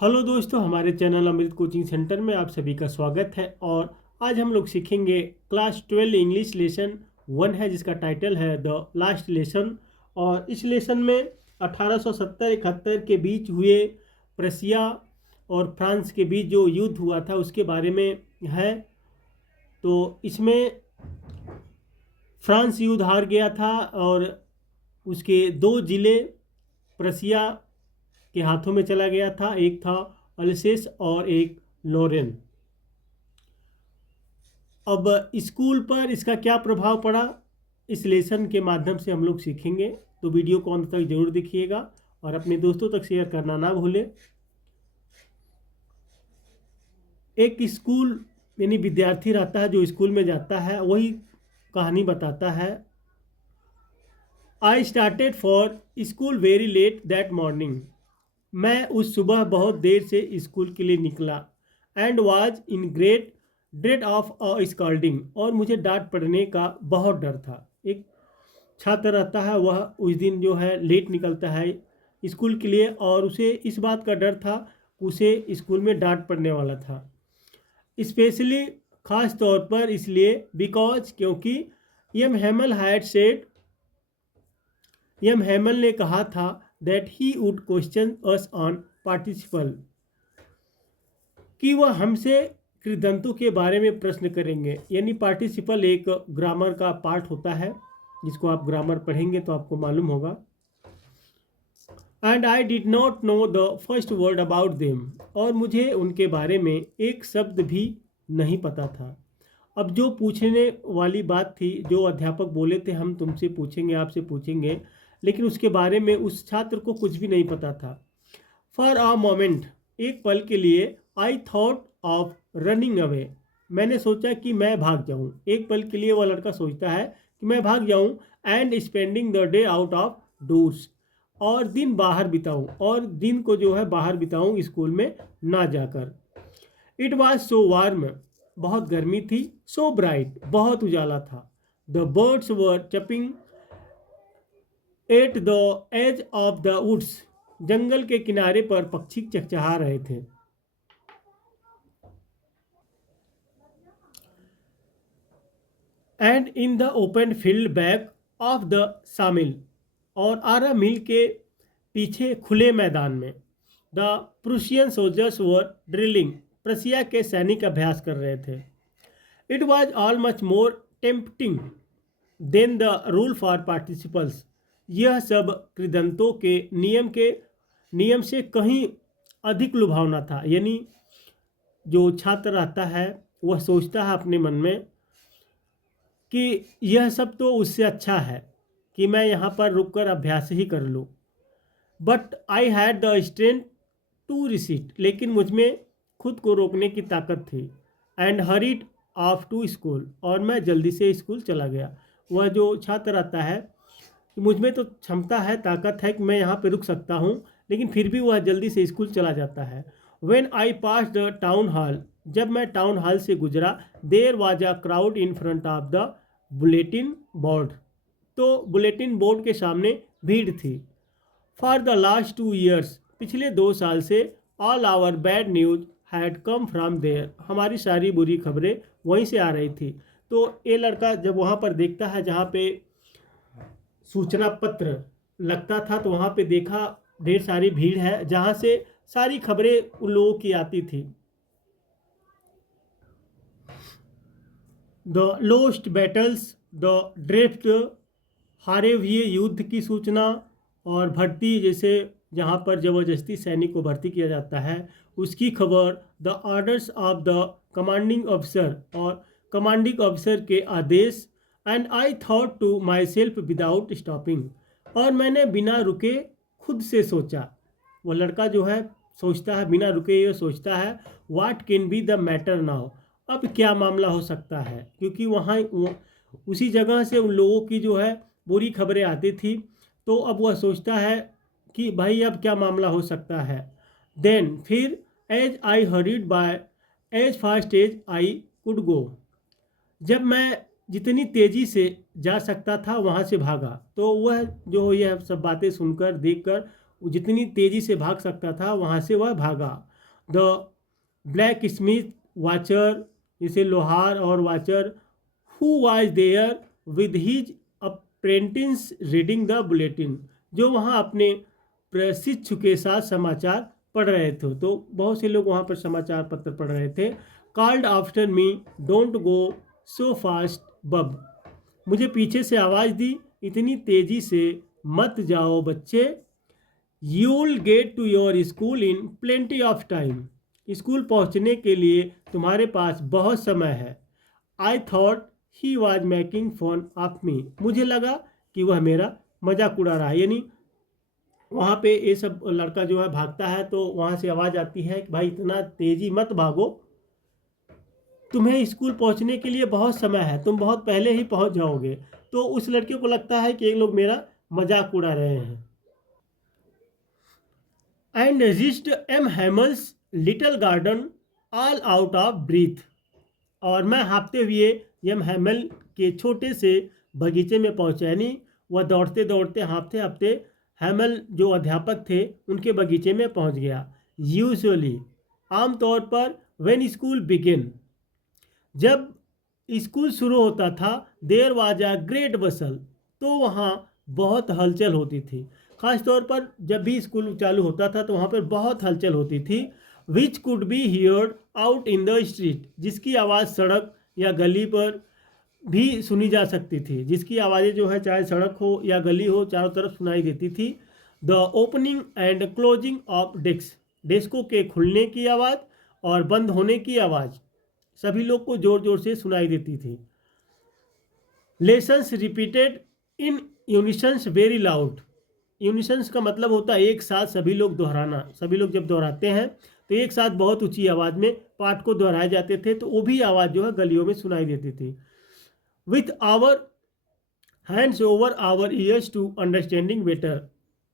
Hello दोस्तों, हमारे channel अमृत coaching centre में आप सभी का स्वागत है। और आज हम लोग सीखेंगे क्लास 12 इंग्लिश लेसन 1 है, जिसका टाइटल है द लास्ट लेसन। और इस लेसन में 1870-71 के बीच हुए प्रशिया और फ्रांस के बीच जो युद्ध हुआ था उसके बारे में है। तो इसमें फ्रांस युद्ध हार गया था और उसके दो ज़िले प्रशिया के हाथों में चला गया था। एक था अल्सेस और एक लोरेन। अब स्कूल पर इसका क्या प्रभाव पड़ा, इस लेसन के माध्यम से हम लोग सीखेंगे। तो वीडियो को अंत तक जरूर देखिएगा और अपने दोस्तों तक शेयर करना ना भूलें। एक स्कूल यानी विद्यार्थी रहता है जो स्कूल में जाता है, वही कहानी बताता है। I started for school very let that morning. मैं उस सुबह बहुत देर से स्कूल के लिए निकला। And was in great dread of a scolding, और मुझे डांट पड़ने का बहुत डर था। एक छात्र रहता है, वह उस दिन जो है लेट निकलता है स्कूल के लिए, और उसे इस बात का डर था उसे स्कूल में डांट पड़ने वाला था। स्पेशली खास तौर पर इसलिए बिकॉज क्योंकि यम हेमल हैड सेड, यम हेमल ने कहा था that he would question us on participle, कि वह हमसे कृदंतों के बारे में प्रश्न करेंगे। यानी पार्टिसिपल एक ग्रामर का पार्ट होता है, जिसको आप ग्रामर पढ़ेंगे तो आपको मालूम होगा। And I did not know the first word about them, और मुझे उनके बारे में एक शब्द भी नहीं पता था। अब जो पूछने वाली बात थी, जो अध्यापक बोले थे हम तुमसे पूछेंगे, आपसे पूछेंगे, लेकिन उसके बारे में उस छात्र को कुछ भी नहीं पता था। फॉर अ मोमेंट, एक पल के लिए, I thought of running away, मैंने सोचा कि मैं भाग जाऊं। एक पल के लिए वह लड़का सोचता है कि मैं भाग जाऊं। And spending the day out of doors, और दिन बाहर बिताऊं, और दिन को जो है बाहर बिताऊं स्कूल में ना जाकर। इट वॉज सो वार्म, बहुत गर्मी थी। सो ब्राइट, बहुत उजाला था। The birds were chirping at the edge of the woods, जंगल के किनारे पर पक्षी चहचहा रहे थे। And in the open field back of the sawmill, और आरा मिल के पीछे खुले मैदान में, the Prussian soldiers were drilling, प्रशिया के सैनिक अभ्यास कर रहे थे। It was all much more tempting than the rule for participles, यह सब कृदंतों के नियम से कहीं अधिक लुभावना था। यानी जो छात्र रहता है वह सोचता है अपने मन में कि यह सब तो उससे अच्छा है कि मैं यहाँ पर रुककर अभ्यास ही कर लूँ। But I had the strength to resist, लेकिन मुझ में खुद को रोकने की ताकत थी। And hurried off to school, और मैं जल्दी से स्कूल चला गया। वह जो छात्र रहता है कि मुझ में तो क्षमता है, ताकत है कि मैं यहाँ पे रुक सकता हूँ, लेकिन फिर भी वह जल्दी से स्कूल चला जाता है। When I pass the town hall, जब मैं टाउन हॉल से गुजरा, there was a crowd in front of the bulletin board, तो बुलेटिन बोर्ड के सामने भीड़ थी। फॉर द लास्ट 2 years, पिछले 2 साल से, all our bad news had come from there, हमारी सारी बुरी खबरें वहीं से आ रही थी। तो ये लड़का जब वहाँ पर देखता है जहाँ पे सूचना पत्र लगता था, तो वहाँ पे देखा ढेर सारी भीड़ है जहाँ से सारी खबरें उन लोगों की आती थी। The lost battles, the drift, हारे हुए युद्ध की सूचना, और भर्ती, जैसे जहाँ पर ज़बरदस्ती सैनिक को भर्ती किया जाता है उसकी खबर। The orders of the commanding officer, और कमांडिंग ऑफिसर के आदेश। And I thought to myself without stopping, और मैंने बिना रुके खुद से सोचा। वो लड़का जो है सोचता है बिना रुके, ये सोचता है what can be the matter now, अब क्या मामला हो सकता है, क्योंकि वहाँ उसी जगह से उन लोगों की जो है बुरी खबरें आती थी। तो अब वह सोचता है कि भाई अब क्या मामला हो सकता है। देन फिर, as I hurried by as fast as I could go, जब मैं जितनी तेज़ी से जा सकता था वहाँ से भागा। तो वह जो यह सब बातें सुनकर देखकर जितनी तेज़ी से भाग सकता था वहाँ से वह भागा। द ब्लैक स्मिथ वाचर, इसे लोहार और watcher, who was there with his apprentice reading the bulletin, जो वहाँ अपने प्रशिक्षु के साथ समाचार पढ़ रहे थे। तो बहुत से लोग वहाँ पर समाचार पत्र पढ़ रहे थे। Called after me don't go so fast बब, मुझे पीछे से आवाज़ दी, इतनी तेज़ी से मत जाओ बच्चे। You'll get to your school in plenty of time, school पहुंचने के लिए तुम्हारे पास बहुत समय है। I thought he was making fun of me, मुझे लगा कि वह मेरा मजाक उड़ा रहा है। यानी वहाँ पे ये सब लड़का जो है भागता है तो वहाँ से आवाज़ आती है कि भाई इतना तेज़ी मत भागो, तुम्हें स्कूल पहुँचने के लिए बहुत समय है, तुम बहुत पहले ही पहुँच जाओगे। तो उस लड़के को लगता है कि ये लोग मेरा मजाक उड़ा रहे हैं। And reached M Hamel's little garden all out of breath, और मैं हाँफते हुए एम हेमल के छोटे से बगीचे में पहुँचा। यानी वह दौड़ते दौड़ते हाँफते हाँफते हेमल जो अध्यापक थे उनके बगीचे में पहुँच गया। यूजुअली, आमतौर पर, व्हेन स्कूल बिगिन, जब स्कूल शुरू होता था, देयर वाज अ ग्रेट बसल, तो वहाँ बहुत हलचल होती थी। ख़ास तौर पर जब भी स्कूल चालू होता था तो वहाँ पर बहुत हलचल होती थी। Which could be heard out in the street, जिसकी आवाज़ सड़क या गली पर भी सुनी जा सकती थी, जिसकी आवाज़ें जो है चाहे सड़क हो या गली हो चारों तरफ सुनाई देती थी। The opening and closing of desk, डेस्कों के खुलने की आवाज़ और बंद होने की आवाज़ सभी लोग को जोर जोर से सुनाई देती थी। Lessons repeated in unisons very loud, unisons का मतलब होता है एक साथ सभी लोग दोहराना। सभी लोग जब दोहराते हैं तो एक साथ बहुत ऊंची आवाज़ में पाठ को दोहराए जाते थे, तो वो भी आवाज़ जो है गलियों में सुनाई देती थी। With our hands over our ears to understanding better,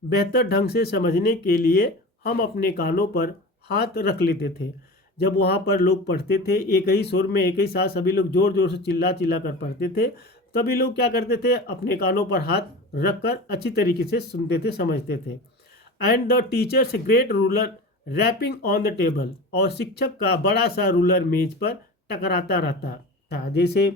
बेहतर ढंग से समझने के लिए हम अपने कानों पर हाथ रख लेते थे। जब वहाँ पर लोग पढ़ते थे एक ही सुर में एक ही साथ सभी लोग जोर जोर से चिल्ला चिल्ला कर पढ़ते थे, तभी लोग क्या करते थे, अपने कानों पर हाथ रख कर अच्छी तरीके से सुनते थे, समझते थे। And the teacher's great ruler rapping on the table, और शिक्षक का बड़ा सा रूलर मेज पर टकराता रहता था। जैसे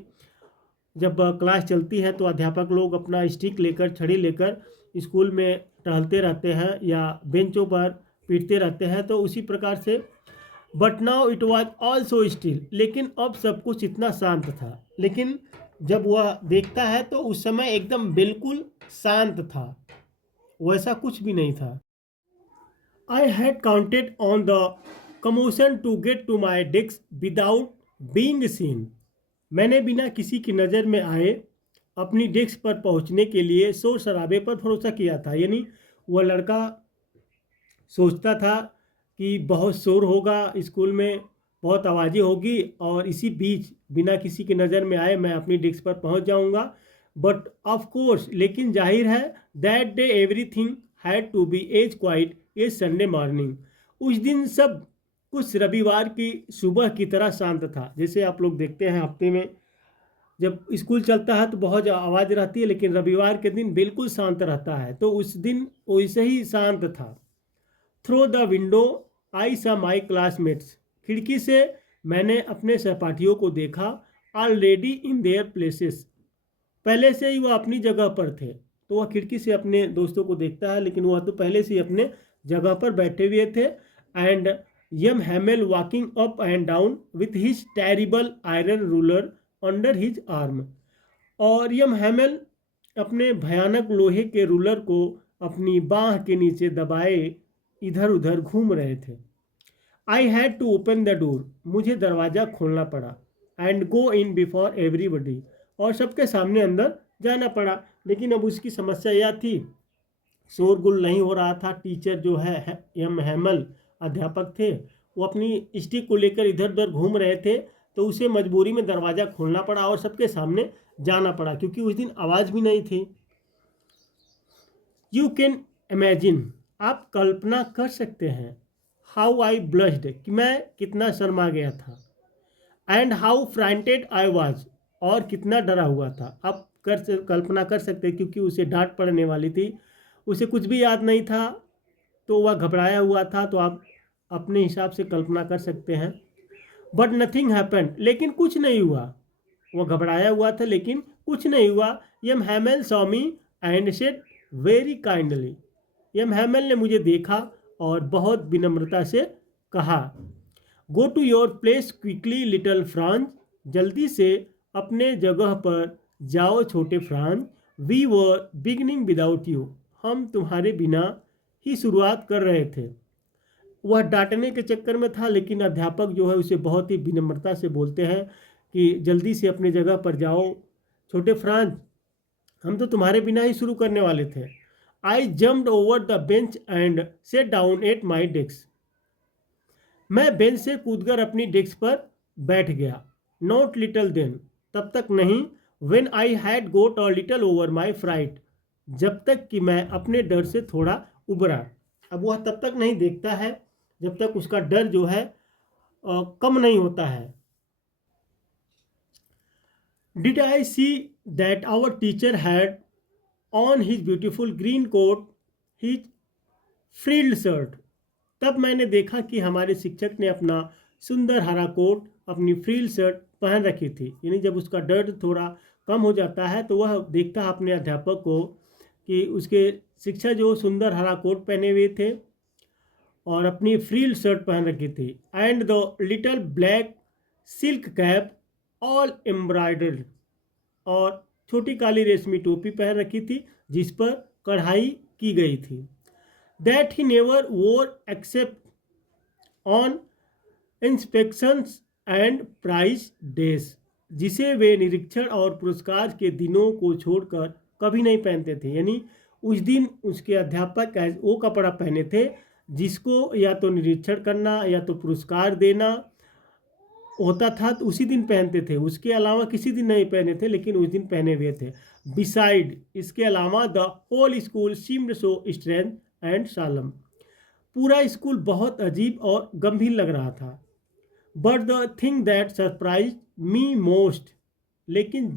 जब क्लास चलती है तो अध्यापक लोग अपना स्टिक लेकर, छड़ी लेकर स्कूल में टहलते रहते हैं या बेंचों पर पीटते रहते हैं, तो उसी प्रकार से। But now it was also still, लेकिन अब सब कुछ इतना शांत था। लेकिन जब वह देखता है तो उस समय एकदम बिल्कुल शांत था, वैसा कुछ भी नहीं था। I had counted on the commotion to get to my desk without being seen, मैंने बिना किसी की नज़र में आए अपनी डेस्क पर पहुंचने के लिए शोर शराबे पर भरोसा किया था। यानी वह लड़का सोचता था कि बहुत शोर होगा स्कूल में, बहुत आवाज़ें होगी, और इसी बीच बिना किसी की नज़र में आए मैं अपनी डेस्क पर पहुंच जाऊंगा। बट ऑफ कोर्स, लेकिन जाहिर है, that day everything had to be as quiet as Sunday morning, उस दिन सब कुछ रविवार की सुबह की तरह शांत था। जैसे आप लोग देखते हैं हफ्ते में जब स्कूल चलता है तो बहुत आवाज़ रहती है, लेकिन रविवार के दिन बिल्कुल शांत रहता है, तो उस दिन वैसे ही शांत था। थ्रू द विंडो आई सा माई क्लासमेट्स, खिड़की से मैंने अपने सहपाठियों को देखा। ऑलरेडी इन देयर प्लेसेस, पहले से ही वह अपनी जगह पर थे। तो वह खिड़की से अपने दोस्तों को देखता है, लेकिन वह तो पहले से ही अपने जगह पर बैठे हुए थे। And M Hamel walking up and down with his terrible iron ruler under his arm, और यम हैमेल अपने भयानक लोहे के रूलर को अपनी बाह के नीचे दबाए इधर उधर घूम रहे थे। I had to open the door, मुझे दरवाज़ा खोलना पड़ा। And go in before everybody, और सबके सामने अंदर जाना पड़ा। लेकिन अब उसकी समस्या यह थी, शोरगुल नहीं हो रहा था। टीचर जो है एम हैमल अध्यापक थे, वो अपनी स्टिक को लेकर इधर उधर घूम रहे थे, तो उसे मजबूरी में दरवाज़ा खोलना पड़ा और सबके सामने जाना पड़ा, क्योंकि उस दिन आवाज़ भी नहीं थी। यू कैन इमेजिन, आप कल्पना कर सकते हैं, हाउ आई ब्लश्ड, कि मैं कितना शर्मा गया था। एंड हाउ फ्रांटेड आई वाज, और कितना डरा हुआ था। आप कल्पना कर सकते हैं, क्योंकि उसे डांट पड़ने वाली थी, उसे कुछ भी याद नहीं था। तो वह घबराया हुआ था, तो आप अपने हिसाब से कल्पना कर सकते हैं। बट नथिंग हैपेंड, लेकिन कुछ नहीं हुआ। वह घबराया हुआ था लेकिन कुछ नहीं हुआ। M Hamel saw me and said very kindly, M Hamel ने मुझे देखा और बहुत विनम्रता से कहा, go to your place quickly little Franz, जल्दी से अपने जगह पर जाओ छोटे Franz, we were beginning without you, हम तुम्हारे बिना ही शुरुआत कर रहे थे। वह डांटने के चक्कर में था, लेकिन अध्यापक जो है उसे बहुत ही विनम्रता से बोलते हैं कि जल्दी से अपने जगह पर जाओ छोटे फ्रांस, हम तो तुम्हारे बिना ही शुरू करने वाले थे। आई jumped over the bench and set down at my desk, मैं बेंच से कूदकर अपनी डेस्क पर बैठ गया। नॉट लिटिल देन, तब तक नहीं, when I had got a little over my fright, जब तक कि मैं अपने डर से थोड़ा उबरा। अब वह तब तक नहीं देखता है जब तक उसका डर जो है कम नहीं होता है। Did I see that our teacher had on his beautiful green coat his frilled shirt, तब मैंने देखा कि हमारे शिक्षक ने अपना सुंदर हरा कोट, अपनी फ्रिल शर्ट पहन रखी थी। यानी जब उसका डर थोड़ा कम हो जाता है तो वह देखता है अपने अध्यापक को कि उसके शिक्षक जो सुंदर हरा कोट पहने हुए थे और अपनी फ्रिल शर्ट पहन रखी थी, and the little black silk cap all embroidered, और छोटी काली रेशमी टोपी पहन रखी थी जिस पर कढ़ाई की गई थी। That he never wore except on inspections and prize days, जिसे वे निरीक्षण और पुरस्कार के दिनों को छोड़कर कभी नहीं पहनते थे। यानी उस दिन उसके अध्यापक वो कपड़ा पहने थे जिसको या तो निरीक्षण करना या तो पुरस्कार देना होता था, तो उसी दिन पहनते थे, उसके अलावा किसी दिन नहीं पहने थे, लेकिन उस दिन पहने हुए थे। बिसाइड, इसके अलावा the whole school seemed so strange and solemn, पूरा स्कूल बहुत अजीब और गंभीर लग रहा था। But the thing that surprise me most, लेकिन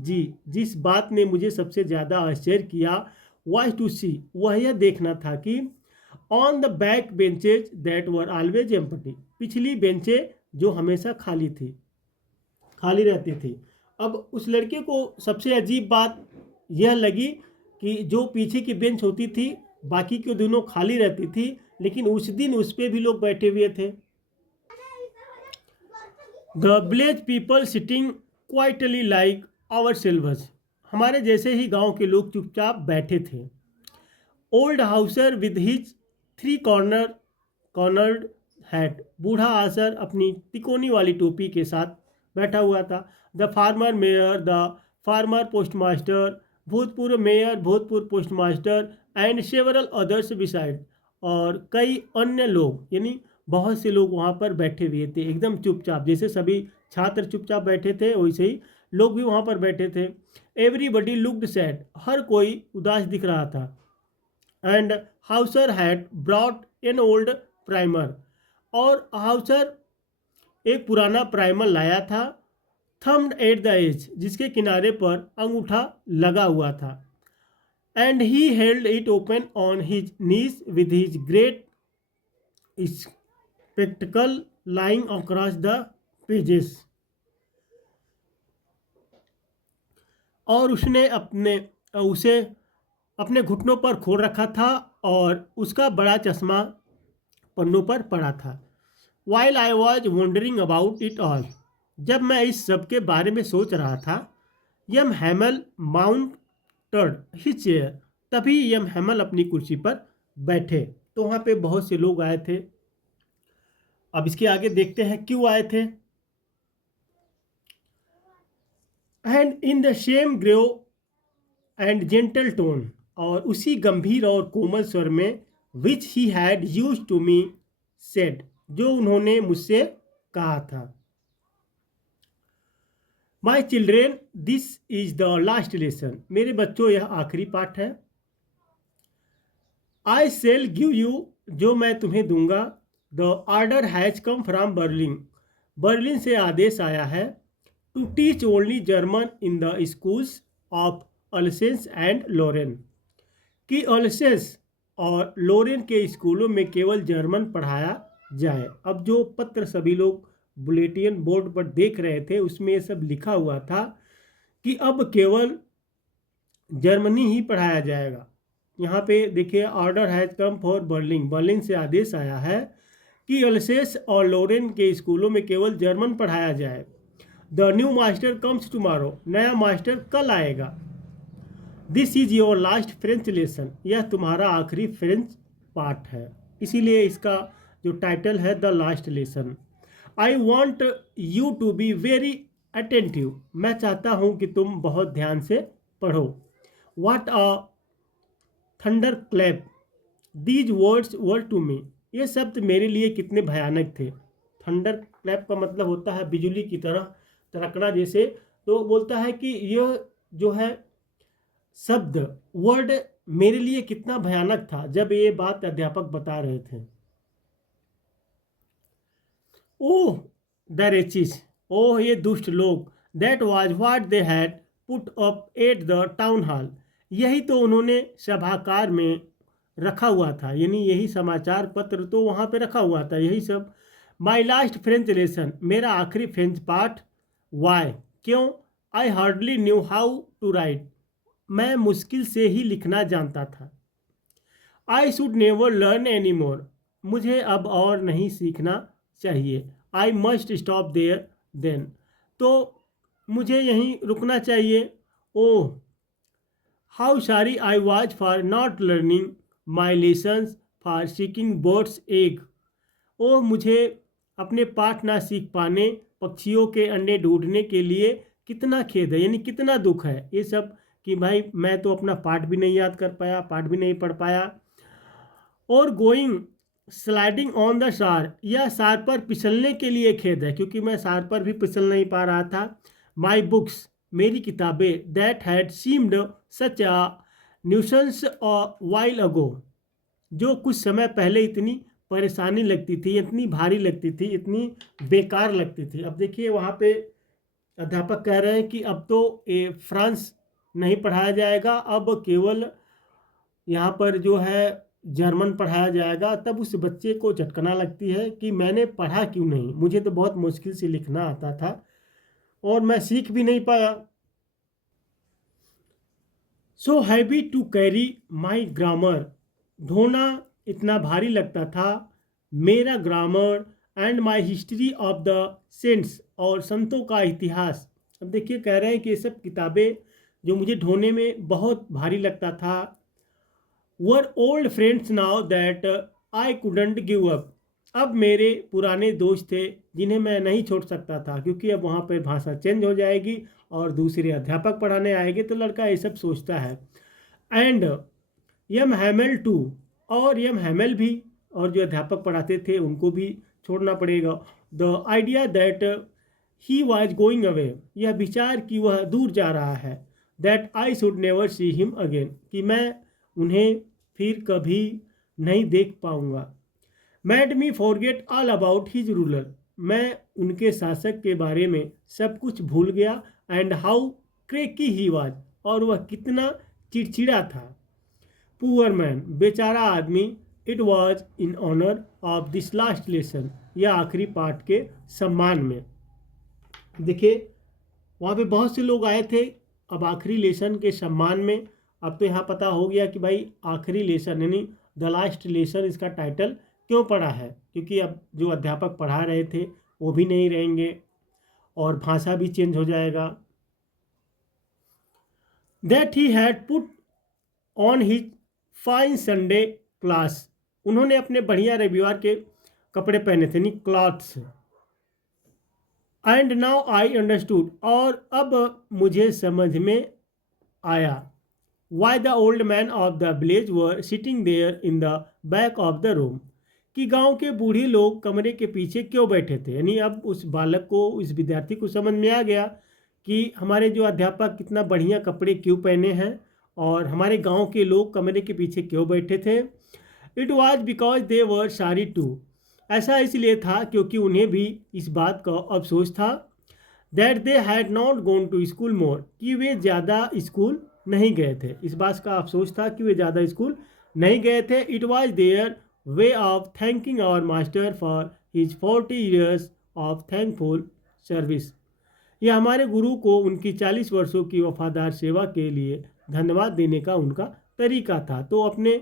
जिस बात ने मुझे सबसे ज़्यादा आश्चर्य किया, वाज टू सी, वह यह देखना था कि on the back benches that were always empty, पिछली बेंचें जो हमेशा खाली रहती थी। अब उस लड़के को सबसे अजीब बात यह लगी कि जो पीछे की बेंच होती थी बाकी के दोनों खाली रहती थी, लेकिन उस दिन उस पर भी लोग बैठे हुए थे। The village people sitting quietly like ourselves, हमारे जैसे ही गांव के लोग चुपचाप बैठे थे। Old Hauser with his three cornered hat, बूढ़ा आसर अपनी तिकोनी वाली टोपी के साथ बैठा हुआ था। The farmer mayor, the farmer postmaster, भूतपूर्व मेयर, भूतपूर्व postmaster, and several others beside, और कई अन्य लोग, यानी बहुत से लोग वहाँ पर बैठे हुए थे एकदम चुपचाप। जैसे सभी छात्र चुपचाप बैठे थे वैसे ही लोग भी वहाँ पर बैठे थे। एवरीबडी लुक्ड सैड, हर कोई उदास दिख रहा था। And Hauser had brought an old primer, और हाउसर एक पुराना प्राइमर लाया था। थम्ड एट द एज, जिसके किनारे पर अंगूठा लगा हुआ था। And he held it open on his knees with his great spectacled lying across the pages, और उसे अपने घुटनों पर खोल रखा था और उसका बड़ा चश्मा पन्नों पर पड़ा था। While I was wondering about it all, जब मैं इस सब के बारे में सोच रहा था, यम हैमल माउंटेड हिज चेयर, तभी यम हैमल अपनी कुर्सी पर बैठे। तो वहाँ पे बहुत से लोग आए थे। अब इसके आगे देखते हैं क्यों आए थे। And in the same grave and gentle tone, और उसी गंभीर और कोमल स्वर में, which he had used to me said, जो उन्होंने मुझसे कहा था। My children, this is the last lesson, मेरे बच्चों यह आखिरी पाठ है। आई शेल गिव यू, जो मैं तुम्हें दूंगा। The order has come from Berlin, Berlin से आदेश आया है। To teach only German in the schools of Alsace and Lorraine, कि अल्सेंस और लोरेन के स्कूलों में केवल जर्मन पढ़ाया जाए। अब जो पत्र सभी लोग बुलेटिन बोर्ड पर देख रहे थे उसमें ये सब लिखा हुआ था कि अब केवल जर्मनी ही पढ़ाया जाएगा। यहाँ पे देखिए, order has come for Berlin, Berlin से आदेश आया है कि अल्सेस और लोरेन के स्कूलों में केवल जर्मन पढ़ाया जाए। The new master comes tomorrow, नया मास्टर कल आएगा। This is your last French lesson, यह तुम्हारा आखिरी फ्रेंच पाठ है, इसीलिए इसका जो टाइटल है the last lesson. I want you to be very attentive, मैं चाहता हूँ कि तुम बहुत ध्यान से पढ़ो। What a thunderclap, these words were to me, ये शब्द मेरे लिए कितने भयानक थे। थंडर क्लैप का मतलब होता है बिजली की तरह तड़कना जैसे। तो बोलता है कि यह जो है शब्द, वर्ड मेरे लिए कितना भयानक था जब ये बात अध्यापक बता रहे थे। ओह द रेचिस, ओह ये दुष्ट लोग, that was what they had put up at the town hall, यही तो उन्होंने सभागार में रखा हुआ था, यानी यही समाचार पत्र तो वहाँ पे रखा हुआ था, यही सब। माई लास्ट फ्रेंच लेसन, मेरा आखिरी फ्रेंच पाठ। वाई, क्यों? I hardly knew how to write, मैं मुश्किल से ही लिखना जानता था। I should never learn any more, मुझे अब और नहीं सीखना चाहिए। I must stop there then, तो मुझे यहीं रुकना चाहिए। Oh how sorry I was for not learning my lessons for seeking birds egg, oh मुझे अपने पाठ ना सीख पाने, पक्षियों के अंडे ढूंढने के लिए कितना खेद है, यानी कितना दुख है ये सब कि भाई मैं तो अपना पाठ भी नहीं याद कर पाया, पाठ भी नहीं पढ़ पाया। और गोइंग स्लाइडिंग ऑन द सार, या सार पर फिसलने के लिए खेद है क्योंकि मैं सार पर भी फिसल नहीं पा रहा था। माई बुक्स, मेरी किताबें, that had seemed such a nuisance while ago, जो कुछ समय पहले इतनी परेशानी लगती थी, इतनी भारी लगती थी, इतनी बेकार लगती थी। अब देखिए वहाँ पे अध्यापक कह रहे हैं कि अब तो ये फ्रांस नहीं पढ़ाया जाएगा, अब केवल यहाँ पर जो है जर्मन पढ़ाया जाएगा। तब उस बच्चे को झटकना लगती है कि मैंने पढ़ा क्यों नहीं, मुझे तो बहुत मुश्किल से लिखना आता था और मैं सीख भी नहीं पाया। So heavy to carry my grammar, ढोना इतना भारी लगता था मेरा grammar, and my history of the saints, और संतों का इतिहास। अब देखिए कह रहे हैं कि ये सब किताबें जो मुझे ढोने में बहुत भारी लगता था, were old friends now that I couldn't give up, अब मेरे पुराने दोस्त थे जिन्हें मैं नहीं छोड़ सकता था, क्योंकि अब वहाँ पर भाषा चेंज हो जाएगी और दूसरे अध्यापक पढ़ाने आएंगे तो लड़का ये सब सोचता है। एंड यम हैमल टू, और यम हैमल भी, और जो अध्यापक पढ़ाते थे उनको भी छोड़ना पड़ेगा। The idea that he was going away, यह विचार कि वह दूर जा रहा है। That I should never see him again, कि मैं उन्हें फिर कभी नहीं देख पाऊंगा। Mad me forget all about his ruler, मैं उनके शासक के बारे में सब कुछ भूल गया। And how cranky he was, और वह कितना चिड़चिड़ा था। पुअर मैन, बेचारा आदमी। It was in honour of this last lesson, यह आखिरी पाठ के सम्मान में। देखिए वहाँ पे बहुत से लोग आए थे अब आखिरी लेसन के सम्मान में। अब तो यहाँ पता हो गया कि भाई आखिरी लेसन यानी द लास्ट लेसन इसका टाइटल क्यों पड़ा है, क्योंकि अब जो अध्यापक पढ़ा रहे थे वो भी नहीं रहेंगे और भाषा भी चेंज हो जाएगा। That he had put on his fine Sunday class, उन्होंने अपने बढ़िया रविवार के कपड़े पहने थे, नहीं clothes. And now I understood, और अब मुझे समझ में आया। Why the old man of the village were sitting there in the back of the room, कि गांव के बूढ़े लोग कमरे के पीछे क्यों बैठे थे। यानी अब उस बालक को, उस विद्यार्थी को समझ में आ गया कि हमारे जो अध्यापक कितना बढ़िया कपड़े क्यों पहने हैं और हमारे गांव के लोग कमरे के पीछे क्यों बैठे थे। It was because they were sorry to, ऐसा इसलिए था क्योंकि उन्हें भी इस बात का अफसोस था। That they had not gone to school more, कि वे ज़्यादा स्कूल नहीं गए थे, इस बात का अफसोस था कि वे ज़्यादा स्कूल नहीं गए थे। It was their way of thanking our master for his 40 years of thankful service. यह हमारे गुरु को उनकी 40 वर्षों की वफादार सेवा के लिए धन्यवाद देने का उनका तरीका था। तो अपने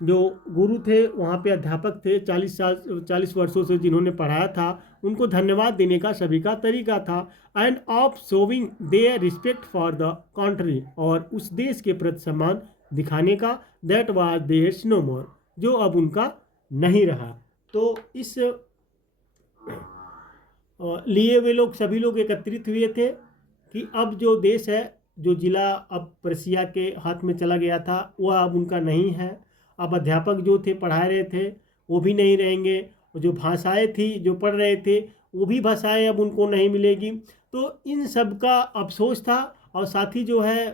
जो गुरु थे वहाँ पे अध्यापक थे 40 वर्षों से जिन्होंने पढ़ाया था, उनको धन्यवाद देने का सभी का तरीका था। And of showing their respect for the country, और उस देश के प्रति सम्मान दिखाने का। That was theirs no more, जो अब उनका नहीं रहा। तो इस लिए वे लोग सभी लोग एकत्रित हुए थे कि अब जो देश है, जो जिला अब प्रसिया के हाथ में चला गया था, वह अब उनका नहीं है। अब अध्यापक जो थे पढ़ा रहे थे वो भी नहीं रहेंगे, और जो भाषाएं थी जो पढ़ रहे थे वो भी भाषाएं अब उनको नहीं मिलेगी। तो इन सब का अफसोस था, और साथ ही जो है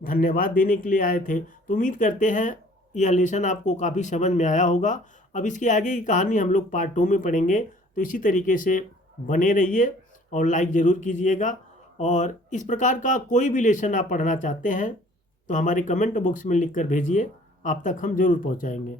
धन्यवाद देने के लिए आए थे। तो उम्मीद करते हैं यह लेसन आपको काफ़ी समझ में आया होगा। अब इसके आगे की कहानी हम लोग पार्ट 2 में पढ़ेंगे। तो इसी तरीके से बने रहिए और लाइक ज़रूर कीजिएगा। और इस प्रकार का कोई भी लेसन आप पढ़ना चाहते हैं तो हमारे कमेंट बॉक्स में लिख कर भेजिए, आप तक हम ज़रूर पहुंचाएंगे।